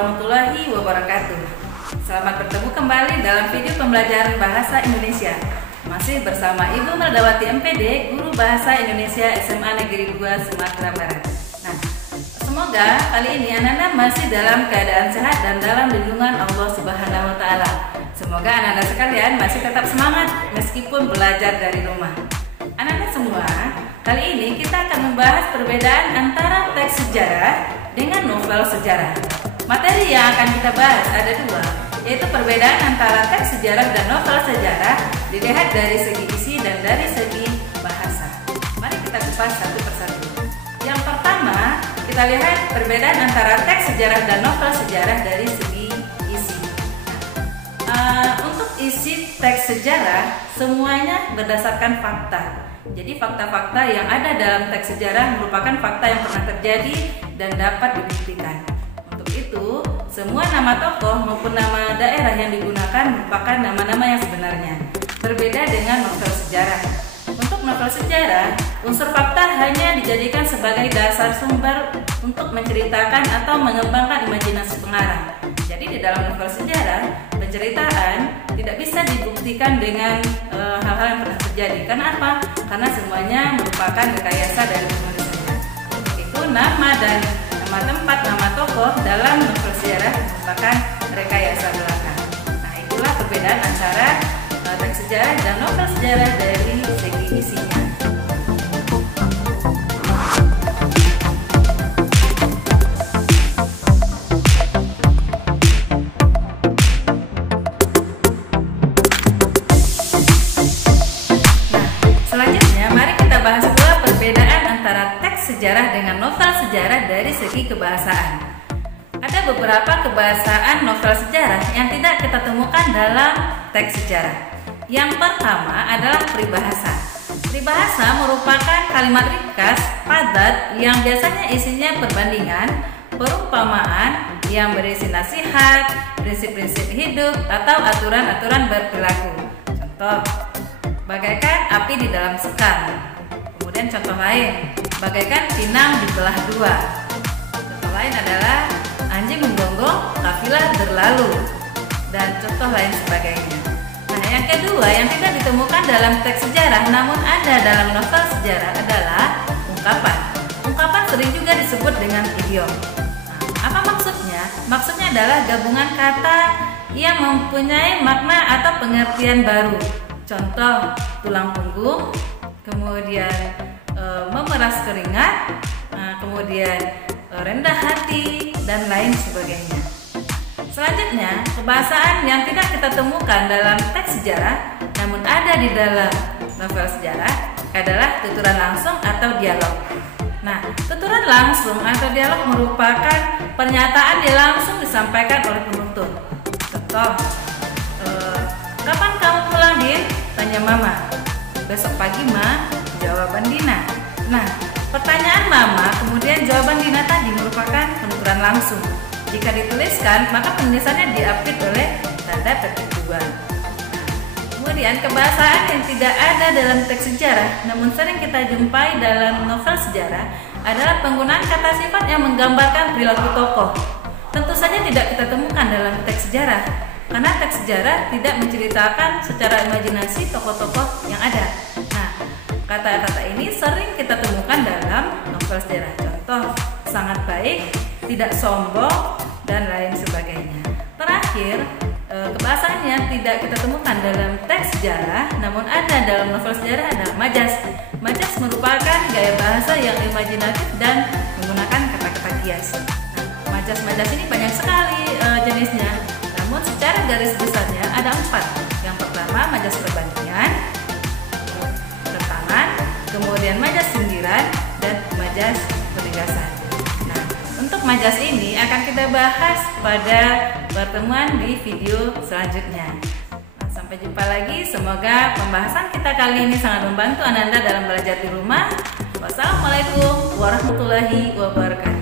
warahmatullahi wabarakatuh. Selamat bertemu kembali dalam video pembelajaran Bahasa Indonesia. Masih bersama Ibu Meldawati MPD, Guru Bahasa Indonesia SMA Negeri 2 Sumatera Barat. Nah, semoga kali ini anak-anak masih dalam keadaan sehat dan dalam lindungan Allah Subhanahu wa Ta'ala. Semoga anak-anak sekalian masih tetap semangat meskipun belajar dari rumah. Anak-anak semua, kali ini kita akan membahas perbedaan antara teks sejarah dengan novel sejarah. Materi yang akan kita bahas ada dua, yaitu perbedaan antara teks sejarah dan novel sejarah dilihat dari segi isi dan dari segi bahasa. Mari kita kupas satu persatu. Yang pertama, kita lihat perbedaan antara teks sejarah dan novel sejarah dari segi isi. Untuk isi teks sejarah, semuanya berdasarkan fakta. Jadi fakta-fakta yang ada dalam teks sejarah merupakan fakta yang pernah terjadi dan dapat dibuktikan. Untuk itu, semua nama tokoh maupun nama daerah yang digunakan merupakan nama-nama yang sebenarnya. Berbeda dengan novel sejarah. Untuk novel sejarah, unsur fakta hanya dijadikan sebagai dasar sumber untuk menceritakan atau mengembangkan imajinasi pengarang. Jadi di dalam novel sejarah, penceritaan tidak bisa dibuktikan dengan hal-hal yang pernah terjadi. Karena apa? Karena semuanya merupakan rekayasa dari penulisnya. Untuk itu, nama dan nama tempat, nama tokoh dalam novel sejarah merupakan rekayasa belaka. Nah, itulah perbedaan antara teks sejarah dan novel sejarah dari segi isinya. Bahas pula perbedaan antara teks sejarah dengan novel sejarah dari segi kebahasaan. Ada beberapa kebahasaan novel sejarah yang tidak kita temukan dalam teks sejarah. Yang pertama adalah peribahasa. Peribahasa merupakan kalimat ringkas, padat, yang biasanya isinya perbandingan, perumpamaan yang berisi nasihat, prinsip-prinsip hidup, atau aturan-aturan berperilaku. Contoh, bagaikan api di dalam sekam. Kemudian contoh lain, bagaikan pinang dibelah dua. Contoh lain adalah anjing menggonggong, kafilah berlalu, dan contoh lain sebagainya. Nah, yang kedua yang tidak ditemukan dalam teks sejarah namun ada dalam novel sejarah adalah ungkapan. Ungkapan sering juga disebut dengan idiom. Nah, apa maksudnya? Maksudnya adalah gabungan kata yang mempunyai makna atau pengertian baru. Contoh, tulang punggung, kemudian memeras keringat, kemudian rendah hati, dan lain sebagainya. Selanjutnya, kebahasaan yang tidak kita temukan dalam teks sejarah namun ada di dalam novel sejarah adalah tuturan langsung atau dialog. Nah, tuturan langsung atau dialog merupakan pernyataan yang langsung disampaikan oleh penutur. Contoh, kapan kamu pulang, Din? Tanya Mama. Besok pagi, Ma, jawaban Dina. Nah, pertanyaan Mama kemudian jawaban Dina tadi merupakan penuturan langsung. Jika dituliskan, maka penulisannya diapit oleh tanda petik dua. Kemudian kebahasaan yang tidak ada dalam teks sejarah namun sering kita jumpai dalam novel sejarah adalah penggunaan kata sifat yang menggambarkan perilaku tokoh. Tentu saja tidak kita temukan dalam teks sejarah, karena teks sejarah tidak menceritakan secara imajinasi tokoh-tokoh yang ada. Nah, kata-kata ini sering kita temukan dalam novel sejarah. Contoh, sangat baik, tidak sombong, dan lain sebagainya. Terakhir, kebahasaan yang tidak kita temukan dalam teks sejarah namun ada dalam novel sejarah adalah majas. Majas merupakan gaya bahasa yang imajinatif dan menggunakan kata-kata kias. Nah, majas-majas ini banyak sekali jenisnya. Namun secara garis besarnya ada 4. Yang pertama, majas perbandingan, rentangan, kemudian majas sindiran, dan majas penegasan. Nah, untuk majas ini akan kita bahas pada pertemuan di video selanjutnya. Nah, sampai jumpa lagi. Semoga pembahasan kita kali ini sangat membantu Anda dalam belajar di rumah. Wassalamualaikum warahmatullahi wabarakatuh.